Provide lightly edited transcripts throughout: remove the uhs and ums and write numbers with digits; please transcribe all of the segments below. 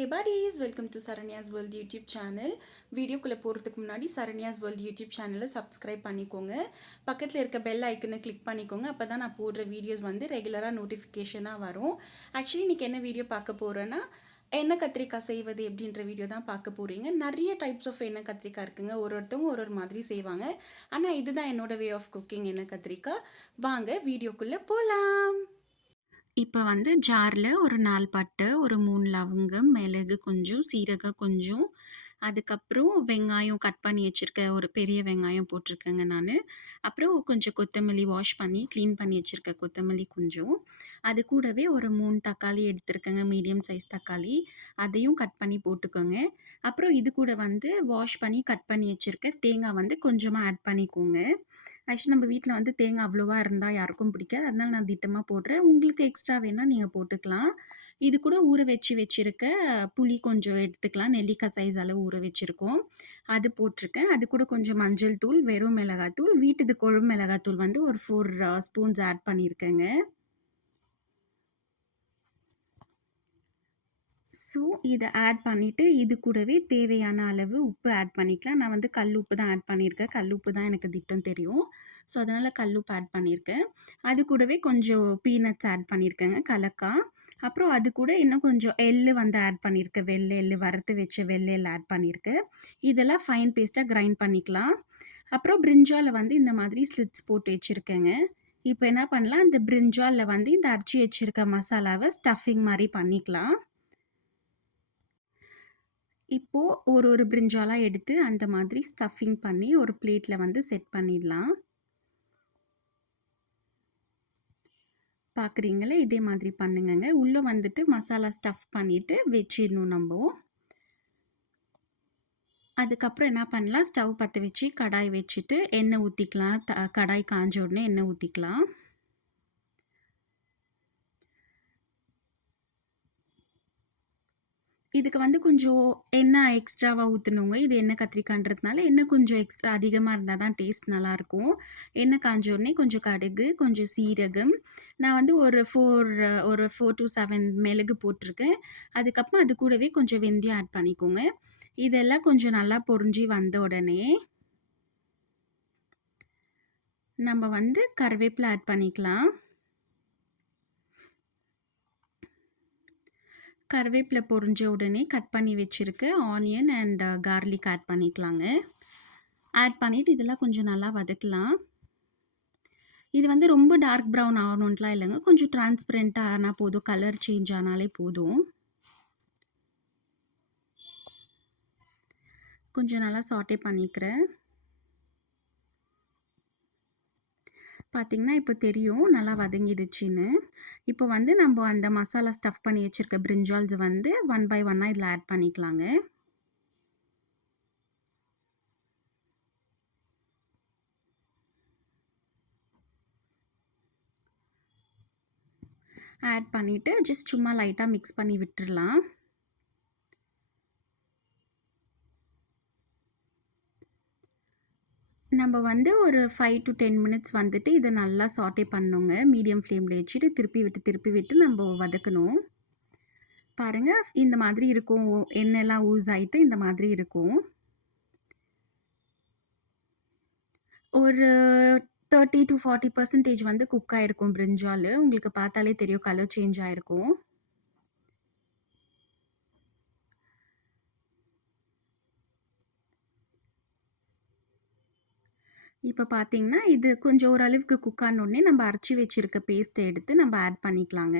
Hey buddies, welcome to Saranya's World YouTube channel. வீடியோக்குள்ளே போகிறதுக்கு முன்னாடி சரண்யாஸ் வேர்ல்ட் யூடியூப் சேனலை சப்ஸ்கிரைப் பண்ணிக்கோங்க. பக்கத்தில் இருக்க பெல் ஐக்கனை கிளிக் பண்ணிக்கோங்க. அப்போ தான் நான் போடுற வீடியோஸ் வந்து ரெகுலராக நோட்டிஃபிகேஷனாக வரும். ஆக்சுவலி இன்றைக்கி என்ன வீடியோ பார்க்க போகிறேன்னா, எண்ணெய் கத்திரிக்காய் செய்வது எப்படின்ற வீடியோ தான் பார்க்க போகிறீங்க. நிறைய டைப்ஸ் ஆஃப் எண்ணெய் கத்திரிக்காய் இருக்குங்க. ஒருத்தவங்க ஒரு மாதிரி செய்வாங்க. ஆனால் இதுதான் என்னோட வே ஆஃப் குக்கிங் எண்ணெய் கத்திரிக்காய். வாங்க வீடியோக்குள்ளே போகலாம். இப்போ வந்து ஜாரில் ஒரு 4 பட்டை, ஒரு 3 லவங்கம், மிளகு கொஞ்சம், சீரகம் கொஞ்சம், அதுக்கப்புறம் வெங்காயம் கட் பண்ணி வச்சுருக்கேன். ஒரு பெரிய வெங்காயம் போட்டிருக்கேங்க நான். அப்புறம் கொஞ்சம் கொத்தமல்லி வாஷ் பண்ணி க்ளீன் பண்ணி வச்சுருக்க கொத்தமல்லி கொஞ்சம். அது கூடவே ஒரு 3 தக்காளி எடுத்துருக்கேங்க, மீடியம் சைஸ் தக்காளி. அதையும் கட் பண்ணி போட்டுக்கோங்க. அப்புறம் இது கூட வந்து வாஷ் பண்ணி கட் பண்ணி வச்சுருக்க தேங்காய் வந்து கொஞ்சமாக ஆட் பண்ணிக்கோங்க. ஆக்சுவலி நம்ம வீட்டில் வந்து தேங்காய் அவ்வளோவா இருந்தால் யாருக்கும் பிடிக்காது. அதனால நான் திட்டமாக போடுறேன். உங்களுக்கு எக்ஸ்ட்ரா வேணால் நீங்கள் போட்டுக்கலாம். இது கூட ஊற வச்சுருக்க புளி கொஞ்சம் எடுத்துக்கலாம். நெல்லிக்காய் சைஸ் அளவு ஊற வச்சுருக்கோம். அது போட்டிருக்கேன். அது கூட கொஞ்சம் மஞ்சள் தூள், வெறும் மிளகாத்தூள், வீட்டுது குழம்பு மிளகாத்தூள் வந்து ஒரு 4 ஸ்பூன்ஸ் ஆட் பண்ணியிருக்கேங்க. ஸோ இதை ஆட் பண்ணிவிட்டு இது கூடவே தேவையான அளவு உப்பு ஆட் பண்ணிக்கலாம். நான் வந்து கல் உப்பு தான் ஆட் பண்ணியிருக்கேன். கல் உப்பு தான் எனக்கு திட்டம் தெரியும். ஸோ அதனால் கல் உப்பு ஆட் பண்ணியிருக்கேன். அது கூடவே கொஞ்சம் பீனட்ஸ் ஆட் பண்ணியிருக்கேங்க, கலக்காய். அப்புறம் அது கூட இன்னும் கொஞ்சம் எள்ளு வந்து ஆட் பண்ணியிருக்கேன். வெள்ளை எள்ளு, வறுத்து வச்ச வெள்ளை எள்ளு ஆட் பண்ணியிருக்கேன். இதெல்லாம் ஃபைன் பேஸ்ட்டாக கிரைண்ட் பண்ணிக்கலாம். அப்புறம் பிரிஞ்சாவில் வந்து இந்த மாதிரி ஸ்லிட்ஸ் போட்டு வச்சுருக்கேங்க. இப்போ என்ன பண்ணலாம், இந்த பிரிஞ்சாலில் வந்து இந்த அரைச்சி வச்சுருக்க மசாலாவை ஸ்டஃபிங் மாதிரி பண்ணிக்கலாம். இப்போது ஒரு பிரிஞ்சாலாக எடுத்து அந்த மாதிரி ஸ்டஃபிங் பண்ணி ஒரு பிளேட்டில் வந்து செட் பண்ணிடலாம். பார்க்குறீங்களே, இதே மாதிரி பண்ணுங்கங்க. உள்ளே வந்துட்டு மசாலா ஸ்டஃப் பண்ணிவிட்டு வச்சிடணும் நம்ம. அதுக்கப்புறம் என்ன பண்ணலாம், ஸ்டவ் பற்ற வச்சு கடாய் வச்சுட்டு எண்ணெய் ஊற்றிக்கலாம். கடாய் காஞ்ச உடனே எண்ணெய் ஊற்றிக்கலாம். இதுக்கு வந்து கொஞ்சம் எண்ணெய் எக்ஸ்ட்ராவாக ஊற்றணுங்க. இது எண்ணெய் கத்திரிக்காய்ன்றதுனால எண்ணெய் கொஞ்சம் எக்ஸ்ட்ரா அதிகமாக இருந்தால் தான் டேஸ்ட் நல்லாயிருக்கும். எண்ணெய் காஞ்ச உடனே கொஞ்சம் கடுகு, கொஞ்சம் சீரகம், நான் வந்து ஒரு 4 to 7 மிளகு போட்டிருக்கேன். அதுக்கப்புறம் அது கூடவே கொஞ்சம் வெந்தயம் ஆட் பண்ணிக்கோங்க. இதெல்லாம் கொஞ்சம் நல்லா பொரிஞ்சு வந்த உடனே நம்ம வந்து கருவேப்பிலை ஆட் பண்ணிக்கலாம். கருவேப்பிலை பொரிஞ்ச உடனே கட் பண்ணி வச்சுருக்க ஆனியன் அண்ட் கார்லிக் ஆட் பண்ணிக்கலாங்க. ஆட் பண்ணிவிட்டு இதெல்லாம் கொஞ்சம் நல்லா வதக்கலாம். இது வந்து ரொம்ப டார்க் ப்ரௌன் ஆகணுன்ட்டுலாம் இல்லைங்க. கொஞ்சம் டிரான்ஸ்பரண்ட்டாக ஆனால் போதும், கலர் சேஞ்ச் ஆனாலே போதும். கொஞ்சம் நல்லா சாட்டே பண்ணிக்கிறேன். பார்த்திங்கன்னா இப்போ தெரியும் நல்லா வதங்கிடுச்சின்னு. இப்போ வந்து நம்ம அந்த மசாலா ஸ்டஃப் பண்ணி வச்சுருக்க பிரிஞ்சால்ஸ் வந்து 1 by 1 இதில் ஆட் பண்ணிக்கலாங்க. ஆட் பண்ணிவிட்டு ஜஸ்ட் சும்மா லைட்டாக மிக்ஸ் பண்ணி விட்டுடலாம். நம்ம வந்து ஒரு 5 to 10 மினிட்ஸ் வந்துட்டு இதை நல்லா சாட்டே பண்ணணுங்க. மீடியம் ஃப்ளேமில் வச்சுட்டு திருப்பி விட்டு நம்ம வதக்கணும். பாருங்கள், இந்த மாதிரி இருக்கும். எண்ணெய்லாம் ஊஸ் ஆகிட்டு இந்த மாதிரி இருக்கும். ஒரு 30 to 40% வந்து குக் ஆகிருக்கும் பிரிஞ்சால். உங்களுக்கு பார்த்தாலே தெரியும், கலர் சேஞ்ச் ஆகிருக்கும். இப்போ பார்த்தீங்கன்னா இது கொஞ்சம் ஓரளவுக்கு குக் ஆன உடனே நம்ம அரைச்சி வச்சுருக்க பேஸ்ட்டை எடுத்து நம்ம ஆட் பண்ணிக்கலாங்க.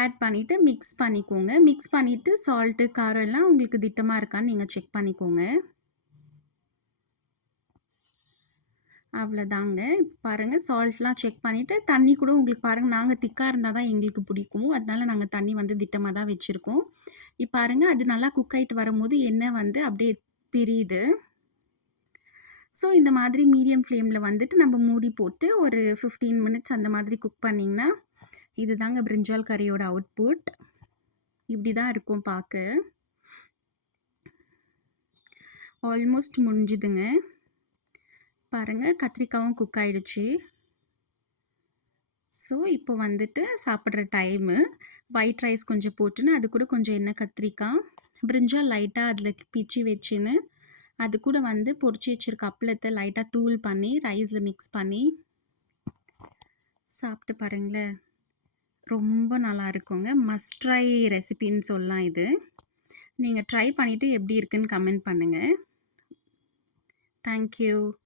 ஆட் பண்ணிவிட்டு மிக்ஸ் பண்ணிக்கோங்க. மிக்ஸ் பண்ணிவிட்டு சால்ட்டு, காரம் எல்லாம் உங்களுக்கு திட்டமாக இருக்கான்னு நீங்கள் செக் பண்ணிக்கோங்க. அவ்வளோதாங்க. இப்போ பாருங்கள், சால்ட்லாம் செக் பண்ணிவிட்டு தண்ணி கூட உங்களுக்கு பாருங்கள், நாங்கள் திக்காக இருந்தால் தான் எங்களுக்கு பிடிக்கும். அதனால நாங்கள் தண்ணி வந்து திட்டமாக தான் வச்சுருக்கோம். இப்போ பாருங்கள், அது நல்லா குக் ஆகிட்டு வரும்போது எண்ணெய் வந்து அப்படியே பிரியுது. ஸோ இந்த மாதிரி மீடியம் ஃப்ளேமில் வந்துட்டு நம்ம மூடி போட்டு ஒரு 15 மினிட்ஸ் அந்த மாதிரி குக் பண்ணிங்கன்னா இது தாங்க பிரிஞ்சால் கறியோட அவுட்புட். இப்படி தான் இருக்கும் பார்க்க. ஆல்மோஸ்ட் முடிஞ்சுதுங்க. பாருங்கள், கத்திரிக்காயும் குக் ஆகிடுச்சு. ஸோ, இப்போ வந்துட்டு சாப்பிடுற டைமு. ஒயிட் ரைஸ் கொஞ்சம் போட்டுன்னு, அது கூட கொஞ்சம் எண்ணெய் கத்திரிக்காய், பிரிஞ்சால் லைட்டா அதில பிச்சு வச்சுன்னு, அது கூட வந்து பொரிச்சு வச்சிருக்க அப்பளத்த லைட்டா தூள் பண்ணி, ரைஸ்ல மிக்ஸ் பண்ணி சாப்பிட்டு பாருங்களேன். ரொம்ப நல்லா இருக்குங்க. மஸ்ட் ட்ரை ரெசிபின்னு சொல்லலாம் இது. நீங்க ட்ரை பண்ணிட்டு எப்படி இருக்குன்னு கமெண்ட் பண்ணுங்க. Thank you.